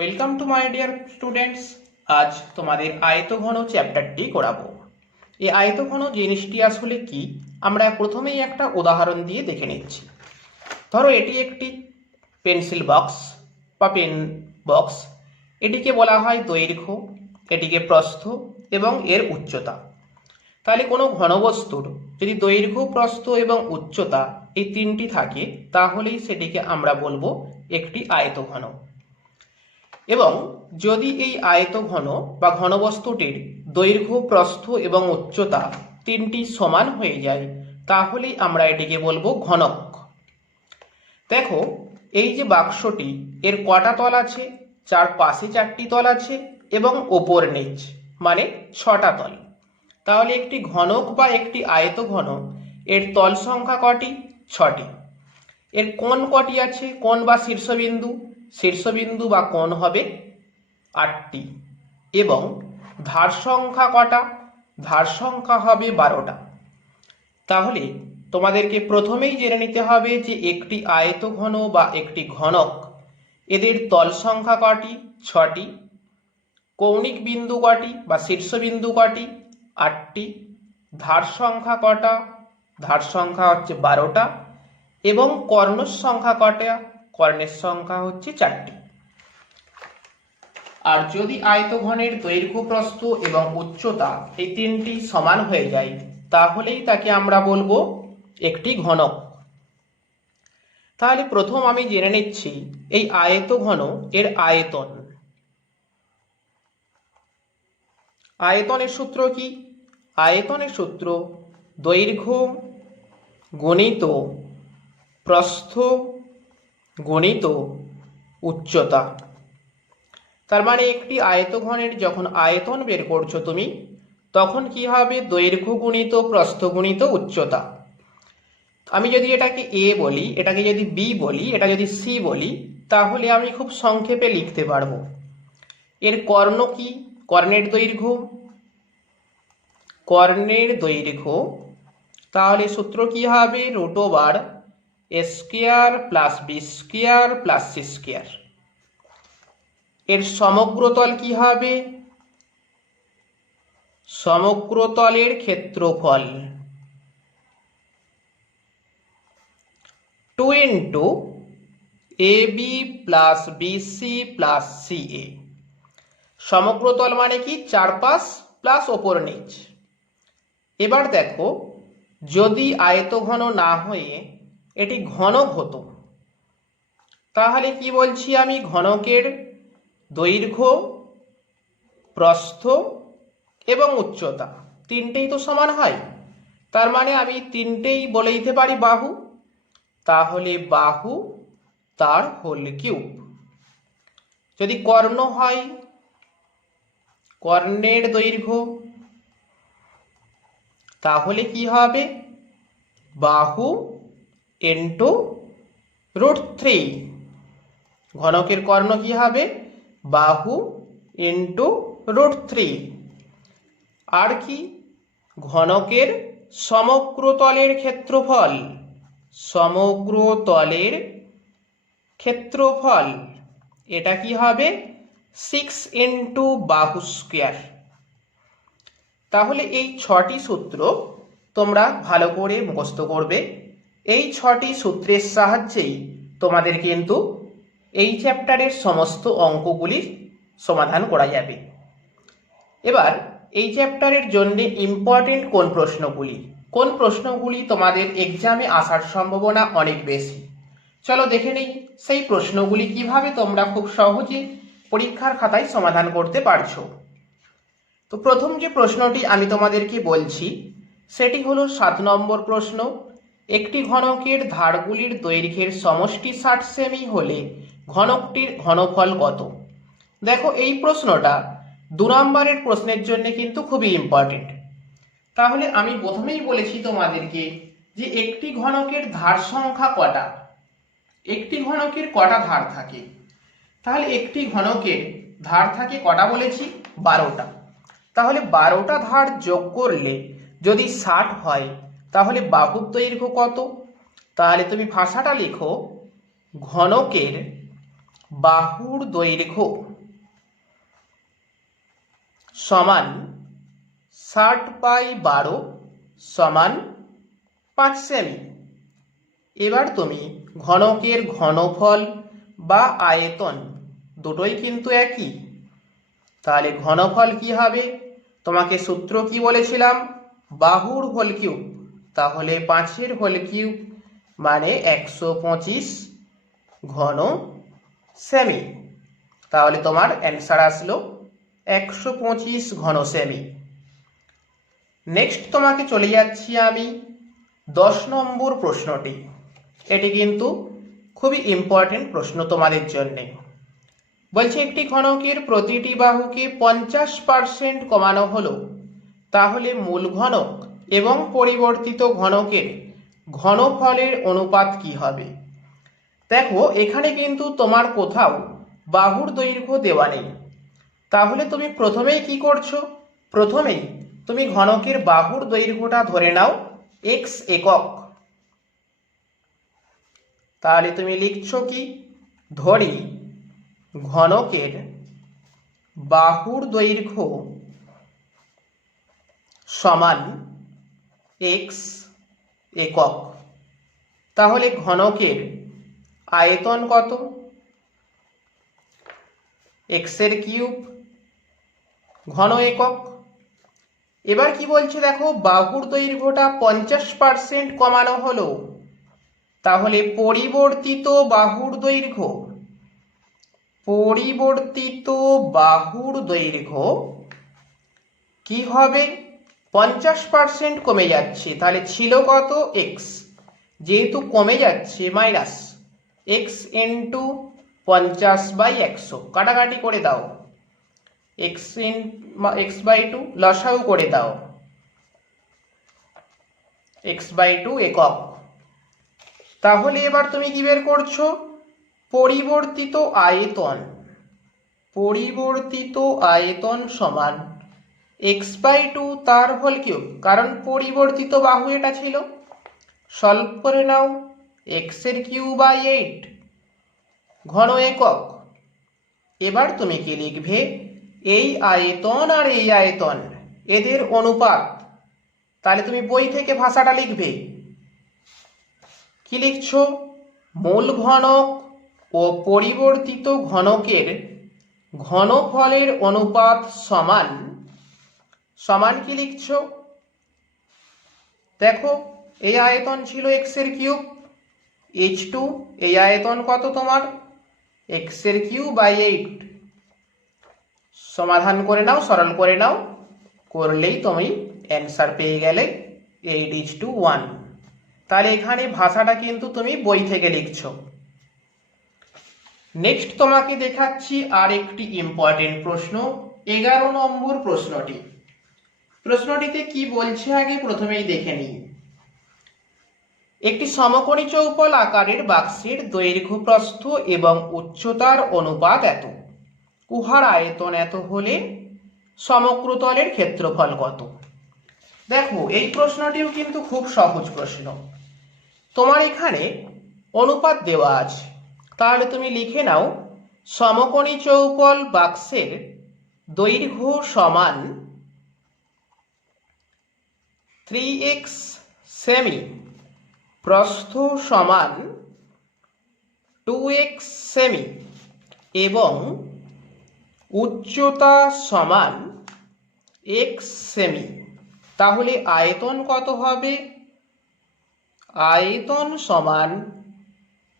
Welcome to my dear students. আজ তোমাদের আয়তঘন চ্যাপ্টারটি করাবো। এই আয়তঘন জিনিসটি আসলে কি আমরা প্রথমেই একটা উদাহরণ দিয়ে দেখে নিচ্ছি। ধরো এটি একটি পেন্সিল বক্স বা পেন বক্স। এটিকে বলা হয় দৈর্ঘ্য, এটিকে প্রস্থ এবং এর উচ্চতা। তাহলে কোনো ঘনবস্তুর যদি দৈর্ঘ্য, প্রস্থ এবং উচ্চতা এই তিনটি থাকে তাহলেই সেটিকে আমরা বলবো একটি আয়তঘন। এবং যদি এই আয়তঘন বা ঘনবস্তুটির দৈর্ঘ্য, প্রস্থ এবং উচ্চতা তিনটি সমান হয়ে যায় তাহলেই আমরা এটিকে বলবো ঘনক। দেখো এই যে বাক্সটি, এর কটা তল আছে? চারপাশে চারটি তল আছে এবং ওপর নিচ মানে ছটা তল। তাহলে একটি ঘনক বা একটি আয়তঘন এর তল সংখ্যা কটি? ছটি। এর কোণ কটি আছে? কোণ বা শীর্ষবিন্দু, শীর্ষবিন্দু বা কোণ হবে 8টি। এবং ধার সংখ্যা কটা? ধার সংখ্যা হবে 12টা। তাহলে তোমাদেরকে প্রথমেই জেনে নিতে হবে যে একটি আয়তঘন বা একটি ঘনক এদের তল সংখ্যা কটি? 6টি। কৌণিক বিন্দু কটি বা শীর্ষবিন্দু কটি? 8টি। ধার সংখ্যা কটা? ধার সংখ্যা হচ্ছে 12টা। এবং কর্ণের সংখ্যা কটা? কর্ণের সংখ্যা হচ্ছে 4টি। আর যদি আয়তঘনের দৈর্ঘ্য, প্রস্থ এবং উচ্চতা এই তিনটি সমান হয়ে যায় তাহলেই তাকে আমরা বলবো একটি ঘনক। তাহলে প্রথম আমি জেনে নিচ্ছি এই আয়তঘন এর আয়তন। আয়তনের সূত্র কি? আয়তনের সূত্র দৈর্ঘ্য গুণিত প্রস্থ গুণিত উচ্চতা। তার মানে একটি আয়তঘনের যখন আয়তন বের করছো তুমি, তখন কি হবে? দৈর্ঘ্য গুণিত প্রস্থ গুণিত উচ্চতা। আমি যদি এটাকে এ বলি, এটাকে যদি বি বলি, এটা যদি সি বলি, তাহলে আমি খুব সংক্ষেপে লিখতে পারবো। এর কর্ণ কি? কর্ণের দৈর্ঘ্য, কর্ণের দৈর্ঘ্য। তাহলে সূত্র কি হবে? √a² + b² + c²। এর সমগ্রতল কি হবে? সমগ্রতলের ক্ষেত্রফল 2 × ab + bc + ca। সমগ্রতল মানে কি? চারপাশ প্লাস ওপর নিচ। এবার দেখো যদি আয়তঘন না হয়ে এটি ঘনক হতো তাহলে কি বলছি আমি? ঘনকের দৈর্ঘ্য, প্রস্থ এবং উচ্চতা তিনটেই তো সমান হয়। তার মানে আমি তিনটেই বলে দিতে পারি বাহু। তাহলে বাহু তার হোল কিউব। যদি কর্ণ হয়, কর্ণের দৈর্ঘ্য, তাহলে কি হবে? বাহু ইন্টু √3। ঘনকের কর্ণ কি হবে? বাহু ইন্টু √3। আর কি? ঘনকের সমগ্রতলের ক্ষেত্রফল, সমগ্রতলের ক্ষেত্রফল এটা কি হবে? 6 × বাহু²। তাহলে এই 6টি সূত্র তোমরা ভালো করে মুখস্থ করবে। এই 6টি সূত্রের সাহায্যেই তোমাদের কিন্তু এই চ্যাপ্টারের সমস্ত অঙ্কগুলি সমাধান করা যাবে। এবার এই চ্যাপ্টারের জন্য ইম্পর্টেন্ট কোন প্রশ্নগুলি, কোন প্রশ্নগুলি তোমাদের এক্সামে আসার সম্ভাবনা অনেক বেশি, চলো দেখে নেই সেই প্রশ্নগুলি কিভাবে তোমরা খুব সহজে পরীক্ষার খাতায় সমাধান করতে পারছো। তো প্রথম যে প্রশ্নটি আমি তোমাদেরকে বলছি সেটি হলো 7 নম্বর প্রশ্ন। একটি ঘনকের ধারগুলির দৈর্ঘ্যের সমষ্টি 60 সেমি হলে ঘনকটির ঘনফল কত? দেখো এই প্রশ্নটা 2 নম্বরের প্রশ্নের জন্য কিন্তু খুবই ইম্পর্টেন্ট। তাহলে আমি প্রথমেই বলেছি তোমাদেরকে যে একটি ঘনকের ধার সংখ্যা কটা? একটি ঘনকের কটা ধার থাকে? তাহলে একটি ঘনকের ধার থাকে কটা বলেছি? 12টা। তাহলে 12টা ধার যোগ করলে যদি 60 হয় তাহলে বাহুর দৈর্ঘ্য কত? তাহলে তুমি ভাষাটা লেখো, ঘনকের বাহুর দৈর্ঘ্য সমান 60/12 সমান 5 সেমি। এবার তুমি ঘনকের ঘনফল বা আয়তন দুটোই কিন্তু একই, তাহলে ঘনফল কি হবে? তোমাকে সূত্র কি বলেছিলাম? বাহুর হোল কিউব, তাহলে 5-এর হোল কিউব মানে 125 ঘন সেমি। তাহলে তোমার অ্যান্সার আসলো 125 ঘন সেমি। নেক্সট তোমাকে চলে যাচ্ছি আমি 10 নম্বর প্রশ্নটি। এটি কিন্তু খুবই ইম্পর্টেন্ট প্রশ্ন তোমাদের জন্যে। বলছে একটি ঘনকের প্রতিটি বাহুকে 50% কমানো হলো, তাহলে মূল ঘনক এবং পরিবর্তিত ঘনকের ঘনফলের অনুপাত কি হবে? দেখো এখানে কিন্তু তোমার কোথাও বাহুর দৈর্ঘ্য দেওয়া নেই, তাহলে তুমি প্রথমেই কি করছো? প্রথমেই তুমি ঘনকের বাহুর দৈর্ঘ্যটা ধরে নাও x একক। তাহলে তুমি লিখছো কি? ধরি ঘনকের বাহুর দৈর্ঘ্য সমান x একক। তাহলে ঘনকের আয়তন কত? x এর কিউব ঘন একক। এবার কি বলছে দেখো, বাহুর দৈর্ঘ্যটা 50% কমানো হলো, তাহলে পরিবর্তিত বাহুর দৈর্ঘ্য কি হবে? 50% কমে যাচ্ছে, তাহলে ছিল কত? x, যেহেতু কমে যাচ্ছে মাইনাস x ইন্টু 50/100, কাটাকাটি করে দাও, x/2 লসাগু করে দাও, x/2 একক। তাহলে এবার তুমি কি বের করছো? পরিবর্তিত আয়তন সমান x/2 তার হোল কিউব, কারণ পরিবর্তিত বাহু এটা ছিল। সলভ করে নাও, x এর কিউব/8 ঘন একক। এবার তুমি কি লিখবে? এই আয়তন আর এই আয়তন এদের অনুপাত। তাহলে তুমি বই থেকে ভাষাটা লিখবে। কি লিখছো? মূল ঘনক ও পরিবর্তিত ঘনকের ঘনফলের অনুপাত সমান কি লিখছো? দেখো এই আয়তন ছিল x এর কিউব h2, এই আয়তন কত তোমার? x এর কিউব/8। সমাধান করে নাও, সরল করে নাও, করলেই তুমি অ্যান্সার পেয়ে গেলে 8:1। তাহলে এখানে ভাষাটা কিন্তু তুমি বই থেকে লিখছো। নেক্সট তোমাকে দেখাচ্ছি আর একটি ইম্পর্টেন্ট প্রশ্ন, 11 নম্বর প্রশ্নটি। প্রশ্নটিতে কি বলছে আগে প্রথমেই দেখে নিই। একটি সমকোণী চৌপল আকারের বাক্সের দৈর্ঘ্য, প্রস্থ এবং উচ্চতার অনুপাত এত, উহার আয়তন এত হলে সমগ্রতলের ক্ষেত্রফল কত? দেখো এই প্রশ্নটিও কিন্তু খুব সহজ প্রশ্ন। তোমার এখানে অনুপাত দেওয়া আছে, তাহলে তুমি লিখে নাও সমকোণী চৌপল বাক্সের দৈর্ঘ্য সমান 3x সেমি, প্রস্থ সমান 2x সেমি এবং উচ্চতা সমান x সেমি। তাহলে আয়তন কত হবে? আয়তন সমান,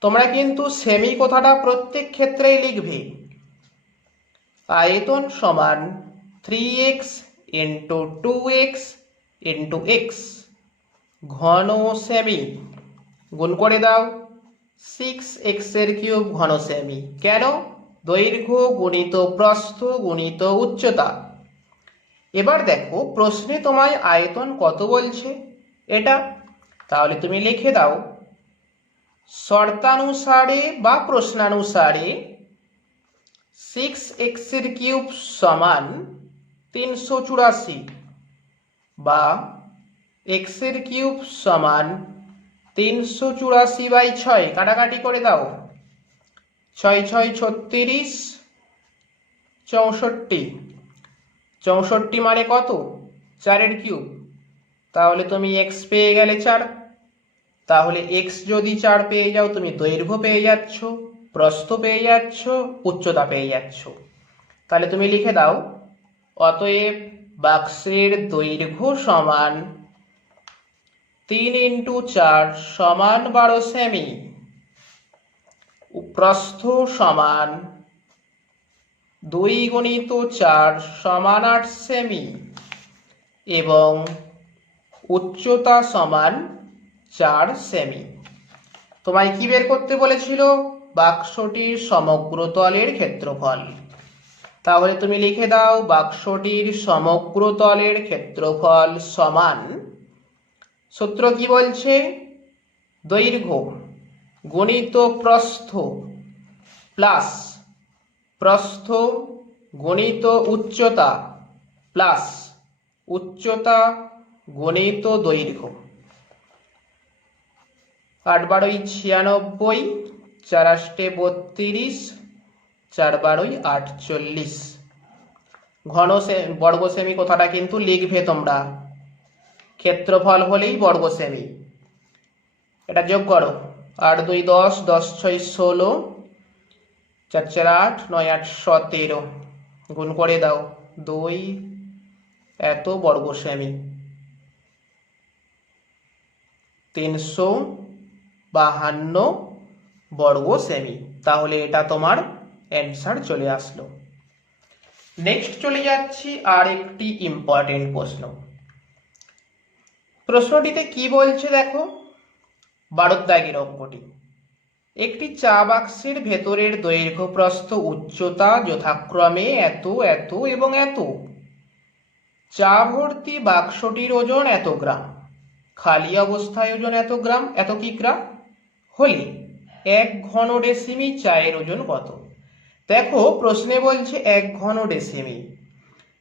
তোমরা কিন্তু সেমি কথাটা প্রত্যেক ক্ষেত্রেই লিখবে, আয়তন সমান 3x into 2x into x ঘন সেমি, গুণ করে দাও 6x এর কিউব ঘন সেমি। কেন? দৈর্ঘ্য গুণিত প্রস্থ গুণিত উচ্চতা। এবার দেখো প্রশ্নে তোমায় আয়তন কত বলছে এটা, তাহলে তুমি লিখে দাও শর্তানুসারে বা প্রশ্নানুসারে 6x এর কিউব সমান 384 বা x এর কিউব সমান 384/6, কাটাকাটি করে দাও, ছয় ছয় 36, 64, 64 মানে কত? 4 কিউব। তাহলে তুমি x পেয়ে গেলে 4। তাহলে x যদি 4 পেয়ে যাও, তুমি দৈর্ঘ্য পেয়ে যাচ্ছ, প্রস্থ পেয়ে যাচ্ছ, উচ্চতা পেয়ে যাচ্ছ। তাহলে তুমি লিখে দাও, অতএব বাক্সের দৈর্ঘ্য সমান 3 × 4 সমান 12 সেমি, প্রস্থ সমান 2 × 4 সমান 8 সেমি এবং উচ্চতা সমান 4 সেমি। তোমায় কি বের করতে বলেছিল? বাক্সটির সমগ্র তলের ক্ষেত্রফল। তাহলে তুমি লিখে দাও, বাক্সটির সমগ্র তলের ক্ষেত্রফল সমান, সূত্র কি বলছে? দৈর্ঘ্য গুণিত প্রস্থ প্লাস প্রস্থ গুণিত উচ্চতা প্লাস উচ্চতা গুণিত দৈর্ঘ্য। 8 × 12 = 96, 4 × 8 = 32, 4 × 12 = 48। ঘন বর্গ সেমি কথাটা কিন্তু লিখবে তোমরা, ক্ষেত্রফল হলেই বর্গ সেমি। এটা যোগ করো, 8 × 2 = 10, 10 × 6 = 16, 4 × 4 = 8, 9 × 8 = 17, গুণ করে দাও, 2 এত বর্গ সেমি, 352 বর্গ সেমি। তাহলে এটা তোমার অ্যান্সার চলে আসলো। নেক্সট চলে যাচ্ছি আর একটি ইম্পর্টেন্ট প্রশ্ন। প্রশ্নটিতে কি বলছে দেখো, 12 দাগের অঙ্কটি। একটি চা বাক্সের ভেতরের দৈর্ঘ্য, প্রস্থ, উচ্চতা যথাক্রমে এত, এত এবং এত। চা ভর্তি বাক্সটির ওজন এত গ্রাম, খালি অবস্থায় ওজন এত গ্রাম, এত কিগ্রা হলে 1 ঘন ডেসিমি চায়ের ওজন কত? দেখো প্রশ্নে বলছে 1 ঘন ডেসিমি।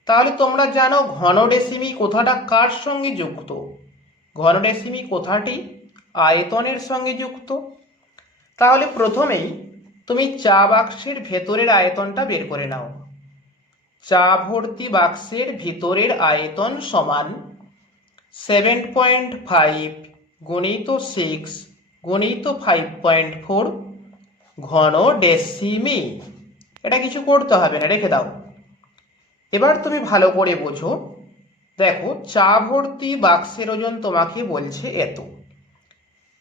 তাহলে তোমরা জানো ঘন ডেসিমি কথাটা কার সঙ্গে যুক্ত? ঘন ডেসিমি কথাটি আয়তনের সঙ্গে যুক্ত। তাহলে প্রথমেই তুমি চা বাক্সের ভেতরের আয়তনটা বের করে নাও। চা ভর্তি বাক্সের ভিতরের আয়তন সমান 7.5 × 6 × 5.4 ঘন ডেসিমি। এটা কিছু করতে হবে না, রেখে দাও। এবার তুমি ভালো করে বোঝো, দেখো চা ভর্তি বাক্সের ওজন তোমাকে বলছে এত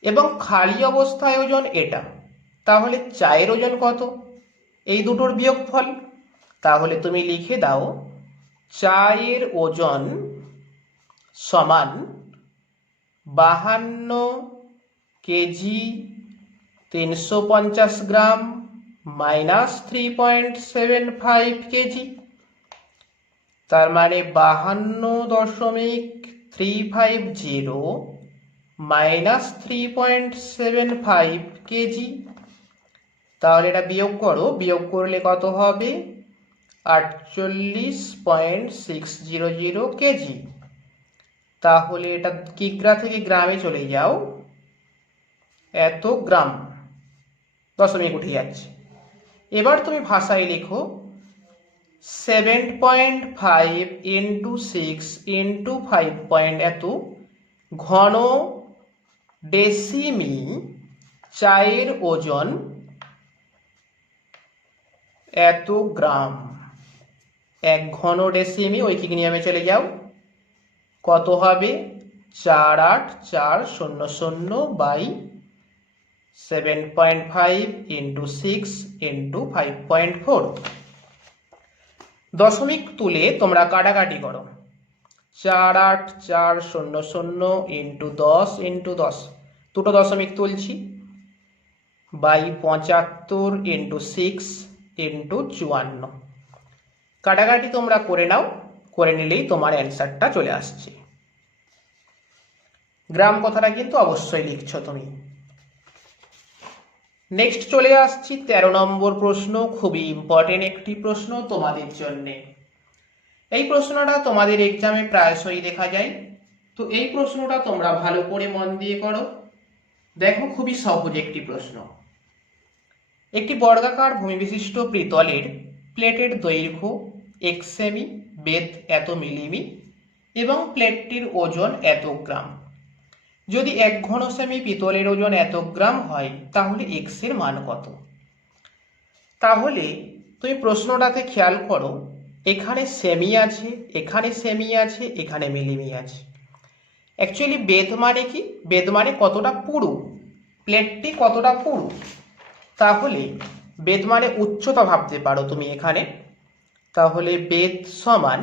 এবং খালি অবস্থায় ওজন এটা। তাহলে চায়ের ওজন কত? এই দুটোর বিয়োগফল। তাহলে তুমি লিখে দাও, চায়ের ওজন সমান 52 কেজি 350 গ্রাম মাইনাস 3.75 কেজি। তার মানে 52.350 মাইনাস 3.75 কেজি। তাহলে এটা বিয়োগ করো, বিয়োগ করলে কত হবে? 48.600 কেজি। তাহলে এটা কিগ্রা থেকে গ্রামে চলে যাও, এত গ্রাম, দশমিক উঠে যাচ্ছে। এবার তুমি ভাষায় লেখো 7.5 × 6 × 5. এত ঘন ডেসিমি চায়ের ওজন এত গ্রাম। 1 ঘন ডেসিমি ঐকিক নিয়মে চলে যাও, কত হবে? 48400/7.5 × 6 × 5.4। দশমিক তুলে তোমরা কাটাকাটি করো, 48400 × 10 × 10, দুটো দশমিক তুলছি, বাই 75 × 6 × 54। কাটাকাটি তোমরা করে নাও, করে নিলেই তোমার অ্যান্সারটা চলে আসছে। গ্রাম কথাটা কিন্তু অবশ্যই লিখছো তুমি। নেক্সট চলে আসছি 13 নম্বর প্রশ্ন, খুবই ইম্পর্টেন্ট একটি প্রশ্ন তোমাদের জন্যে। এই প্রশ্নটা তোমাদের এক্সামে প্রায়শই দেখা যায়, তো এই প্রশ্নটা তোমরা ভালো করে মন দিয়ে করো। দেখো খুবই সহজ একটি প্রশ্ন। একটি বর্গাকার ভূমিবিশিষ্ট পিতলের প্লেটের দৈর্ঘ্য 1 সেমি, বেধ এত মিলিমি এবং প্লেটটির ওজন এত গ্রাম। যদি 1 ঘন সেমি পিতলের ওজন এত গ্রাম হয় তাহলে x এর মান কত? তাহলে তুমি প্রশ্নটাতে খেয়াল করো, এখানে সেমি আছে, এখানে সেমি আছে, এখানে মিলিমি আছে। অ্যাকচুয়ালি বেধ মানে কি? বেধ মানে কতটা পুরু, প্লেটটি কতটা পুরু। তাহলে বেধ মানে উচ্চতা ভাবতে পারো তুমি এখানে। তাহলে বেধ সমান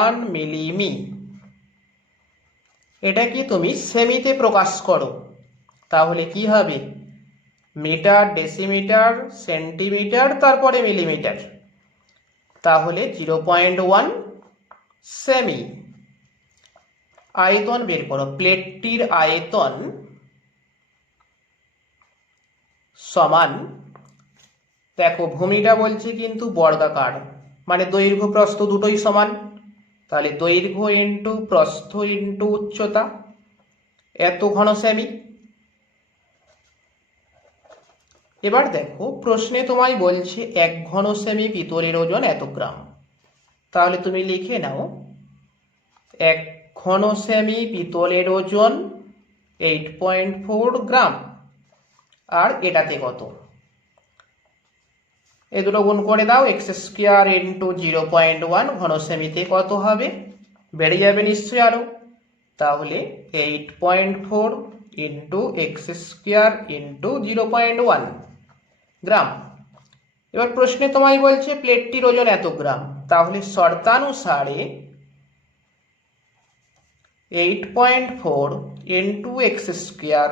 1 মিলিমি। এটা কি তুমি সেমিতে প্রকাশ করো তাহলে কি হবে? মিটার, ডেসিমিটার, সেন্টিমিটার, তারপরে মিলিমিটার। তাহলে 0.1 সেমি। আয়তন বের করো। প্লেটটির আয়তন সমান, দেখো ভূমিটা বলছে কিন্তু বর্গাকার, মানে দৈর্ঘ্য প্রস্থ দুটোই সমান। তাহলে দৈর্ঘ্য ইন্টু প্রস্থ ইন্টু উচ্চতা, এত ঘন সেমি। এবার দেখো প্রশ্নে তোমায় বলছে 1 ঘন সেমি পিতলের ওজন এত গ্রাম। তাহলে তুমি লিখে নাও 1 ঘন সেমি পিতলের ওজন 8.4 গ্রাম। আর এটাতে কত? এ দুটো গুণ করে দাও, এক্স স্কোয়ার ইন্টু 0.1 ঘন সেমিতে কত হবে? বেড়ে যাবে নিশ্চয়ই আরো। তাহলে 8.4 ইন্টু এক্স স্কোয়ার ইন্টু 0.1 গ্রাম। এবার প্রশ্নে তোমায় বলছে প্লেটটির ওজন এত গ্রাম। তাহলে শর্তানুসারে 8.4 ইন্টু এক্স স্কোয়ার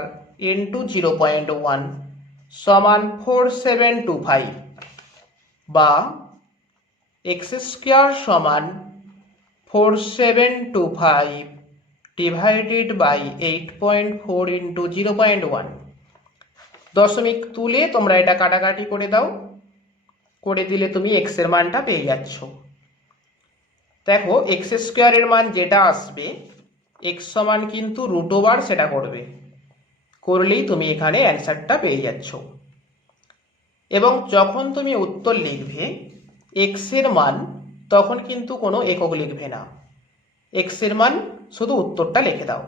ইন্টু 0.1 সমান 4725, বা এক্স স্কোয়ার সমান 4725 ডিভাইডেড বাই 8.4 ইন্টু 0.1। দশমিক তুলে তোমরা এটা কাটাকাটি করে দাও, করে দিলে তুমি এক্স এর মানটা পেয়ে যাচ্ছ। দেখো এক্স স্কোয়ারের মান যেটা আসবে, এক্স সমান কিন্তু রুট ওভার সেটা করবে, করলেই তুমি এখানে অ্যান্সারটা পেয়ে যাচ্ছ। এবং যখন তুমি উত্তর লিখবে এক্স এর মান, তখন কিন্তু কোনো একক লিখবে না, এক্স এর মান শুধু উত্তরটা লিখে দাও।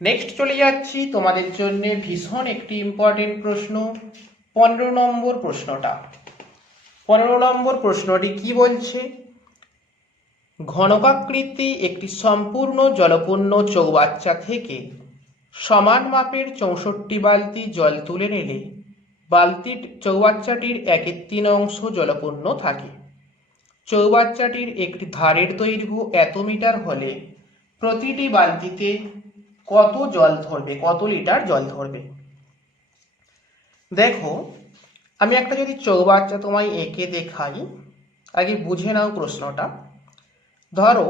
নেক্সট চলে যাচ্ছি তোমাদের জন্য ভীষণ একটি ইম্পর্টেন্ট প্রশ্ন, 15 নম্বর প্রশ্নটা। 15 নম্বর প্রশ্নটি কি বলছে? ঘনকাকৃতি একটি সম্পূর্ণ জলপূর্ণ চৌবাচ্চা থেকে সমান মাপের 64 বালতি জল তুলে নিলে বালতির চৌবাচ্চাটির 1/3 অংশ জলপূর্ণ থাকে। চৌবাচ্চাটির একটি ধারের দৈর্ঘ্য এত মিটার হলে প্রতিটি বালতিতে কত জল ধরবে, কত লিটার জল ধরবে? দেখো আমি একটা যদি চৌবাচ্চা তোমায় এঁকে দেখাই, আগে বুঝে নাও প্রশ্নটা। ধরো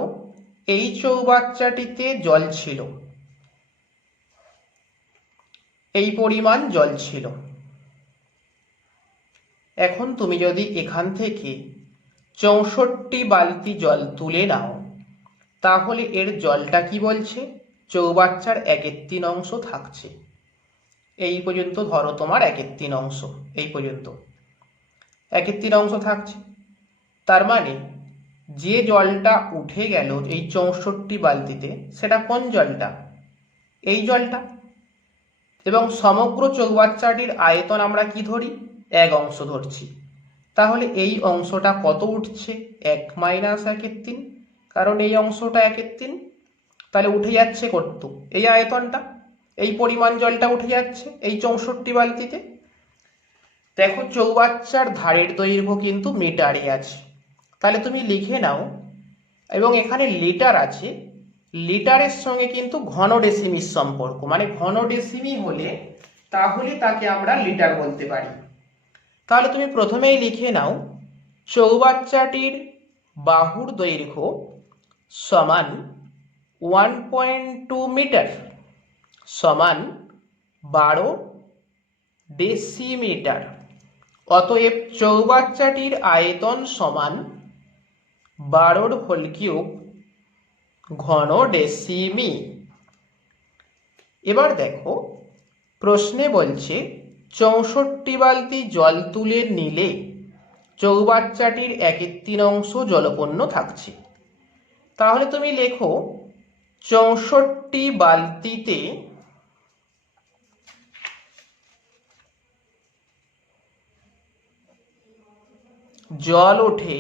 এই চৌবাচ্চাটিতে জল ছিল, এই পরিমাণ জল ছিল। এখন তুমি যদি এখান থেকে 64 বালতি জল তুলে নাও, তাহলে এর জলটা কি বলছে? চৌবাচ্চার 1/3 অংশ থাকছে। এই পর্যন্ত ধরো তোমার 1/3 অংশ, এই পর্যন্ত 1/3 অংশ থাকছে। তার মানে যে জলটা উঠে গেল এই 64 বালতিতে, সেটা কোন জলটা? এই জলটা। এবং সমগ্র চৌবাচ্চাটির আয়তন আমরা কি ধরি? 1 অংশ ধরছি। তাহলে এই অংশটা কত উঠছে? 1 মাইনাস 1/3, কারণ এই অংশটা 1/3, তাহলে উঠে যাচ্ছে কত? এই আয়তনটা, এই পরিমাণ জলটা উঠে যাচ্ছে এই 64 বালতিতে। দেখো চৌবাচ্চার ধারের দৈর্ঘ্য কিন্তু মিটারে আছে, তাহলে তুমি লিখে নাও। এবং এখানে লিটার আছে, লিটারের সঙ্গে কিন্তু ঘন ডেসিমির সম্পর্ক, মানে ঘন ডেসিমি হলে তাহলে তাকে আমরা লিটার বলতে পারি। তাহলে তুমি প্রথমেই লিখে নাও চৌবাচ্চাটির বাহুর দৈর্ঘ্য সমান 1.2 মিটার সমান 12 ডেসিমিটার। অতএব চৌবাচ্চাটির আয়তন সমান 12 হোল কিউব ঘন ডেসিমি। এবার দেখো প্রশ্নে বলছে 64 বালতি জল তুলে নিলে চৌবাচ্চাটির 1/3 অংশ জলপূর্ণ থাকছে। তাহলে তুমি লেখো 64 বালতিতে জল ওঠে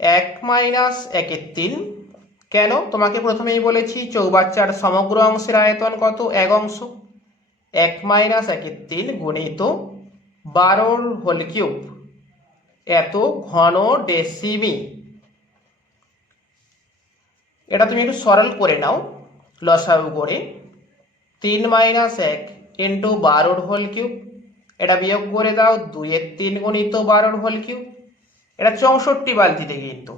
1 - 1/3। কেন? তোমাকে প্রথমেই বলেছি চৌবাচ্চার সমগ্র অংশের আয়তন কত? 1 অংশ। 1 - 1/3 গুণিত 12 হোল কিউব, এত ঘন ডেসিমি। এটা তুমি একটু সরল করে নাও লসাগু করে। 3 - 1 ইন্টু 12 হোল কিউব, এটা বিয়োগ করে দাও 2/3 গুণিত 12 হোল কিউব। এটা 64 বালতিতে কিন্তু।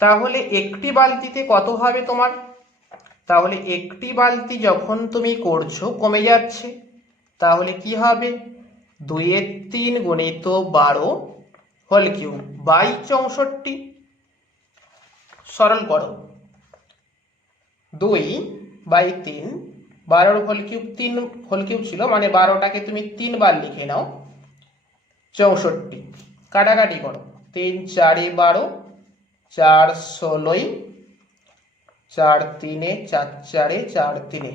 তাহলে একটি বালতিতে কত হবে তোমার? তাহলে একটি বালতি যখন তুমি করছো কমে যাচ্ছে, তাহলে কি হবে? 2/3 গুণিত 12 হোল কিউব বাই 64। সরল করো। 2/3, 12 হোল কিউব 3 হোল কিউব ছিল, মানে 12টাকে তুমি 3 বার লিখে নাও। 64 কাটাকাটি করো। 3 × 4 = 12, 4 × 16, 4 × 3 = 4 × 4 = 4 × 3,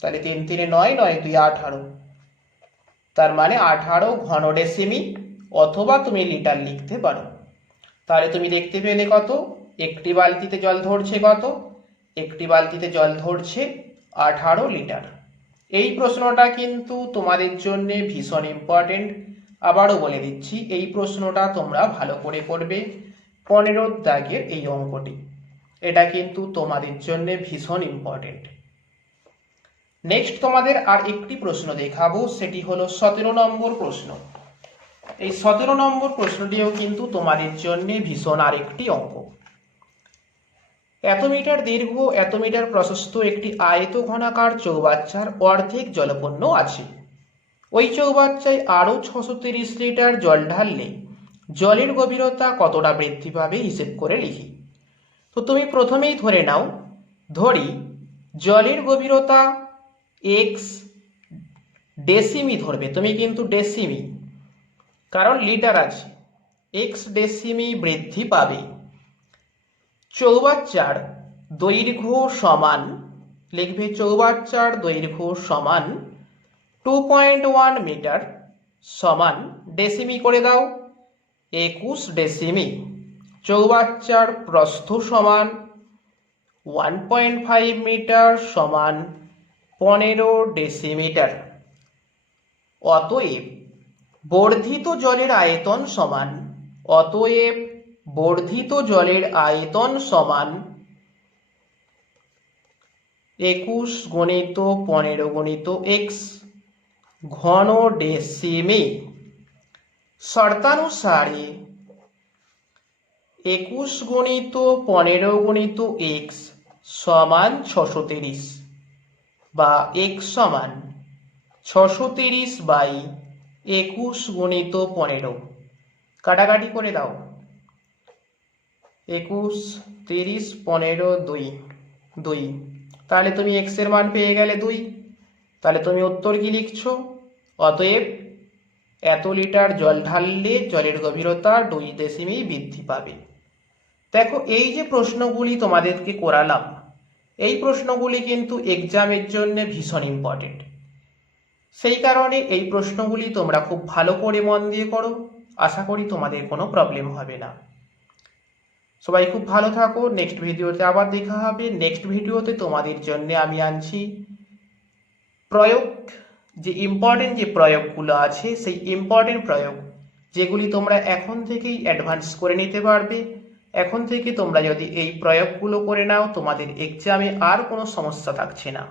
তাহলে 3 × 3 = 9, 9 × 2 = 18। তার মানে 18 ঘন ডেসিমি, অথবা তুমি লিটার লিখতে পারো। তাহলে তুমি দেখতে পেলে কত? একটি বালতিতে জল ধরছে কত? একটি বালতিতে জল ধরছে 18 লিটার। এই প্রশ্নটা কিন্তু তোমাদের জন্য ভীষণ ইম্পর্টেন্ট। আবারও বলে দিচ্ছি, এই প্রশ্নটা তোমরা ভালো করে করবে। 15 দাগের এই অঙ্কটি, এটা কিন্তু তোমাদের জন্য ভীষণ ইম্পর্টেন্ট। নেক্সট তোমাদের আর একটি প্রশ্ন দেখাবো, সেটি হলো 17 নম্বর প্রশ্ন। এই 17 নম্বর প্রশ্নটিও কিন্তু তোমাদের জন্য ভীষণ আরেকটি অঙ্ক। এত মিটার দীর্ঘ, এত মিটার প্রশস্ত একটি আয়তঘনাকার চৌবাচ্চার অর্ধেক জলপূর্ণ আছে। ওই চৌবাচ্চায় আরও 630 লিটার জল ঢাললে জলের গভীরতা কতটা বৃদ্ধি পাবে হিসেব করে লিখি। তো তুমি প্রথমেই ধরে নাও, ধরি জলের গভীরতা x ডেসিমি ধরবে। তুমি কিন্তু ডেসিমি, কারণ লিটার আছে, x ডেসিমি বৃদ্ধি পাবে। চৌবাচ্চার দৈর্ঘ্য সমান, লিখবে চৌবাচ্চার দৈর্ঘ্য সমান 2.1 মিটার সমান, ডেসিমি করে দাও 21 ডেসিমি। চৌবাচ্চার প্রস্থ সমান 1.5 মিটার সমান 15 ডেসিমিটার। অতএব বর্ধিত জলের আয়তন সমান, অতএব বর্ধিত জলের আয়তন সমান 21 গুণিত 15 গুণিত x ঘন ডেসিমি। শর্তানুসারে 21 গুণিত 15 গুণিত x সমান 630, বা x সমান 630 বাই 21 গুণিত 15। কাটাকাটি করে দাও। 21, 30, 15, 2। তাহলে তুমি x এর মান পেয়ে গেলে 2। তাহলে তুমি উত্তর কি লিখছো? অতএব এত লিটার জল ঢাললে জলের গভীরতা 2 ডেসিমি বৃদ্ধি পাবে। দেখো, এই যে প্রশ্নগুলি তোমাদেরকে করালাম, এই প্রশ্নগুলি কিন্তু এক্সামের জন্য ভীষণ ইম্পর্টেন্ট। সেই কারণে এই প্রশ্নগুলি তোমরা খুব ভালো করে মন দিয়ে করো। আশা করি তোমাদের কোনো প্রবলেম হবে না। সবাই খুব ভালো থাকো। নেক্সট ভিডিওতে আবার দেখা হবে। নেক্সট ভিডিওতে তোমাদের জন্য আমি আনছি প্রয়োগ, যে ইম্পর্টেন্ট যে প্রয়োগগুলো আছে, সেই ইম্পর্টেন্ট প্রয়োগ যেগুলি তোমরা এখন থেকেই অ্যাডভান্স করে নিতে পারবে। এখন থেকে তোমরা যদি এই প্রয়োগগুলো করে নাও, তোমাদের এক্সামে আর কোনো সমস্যা থাকছে না।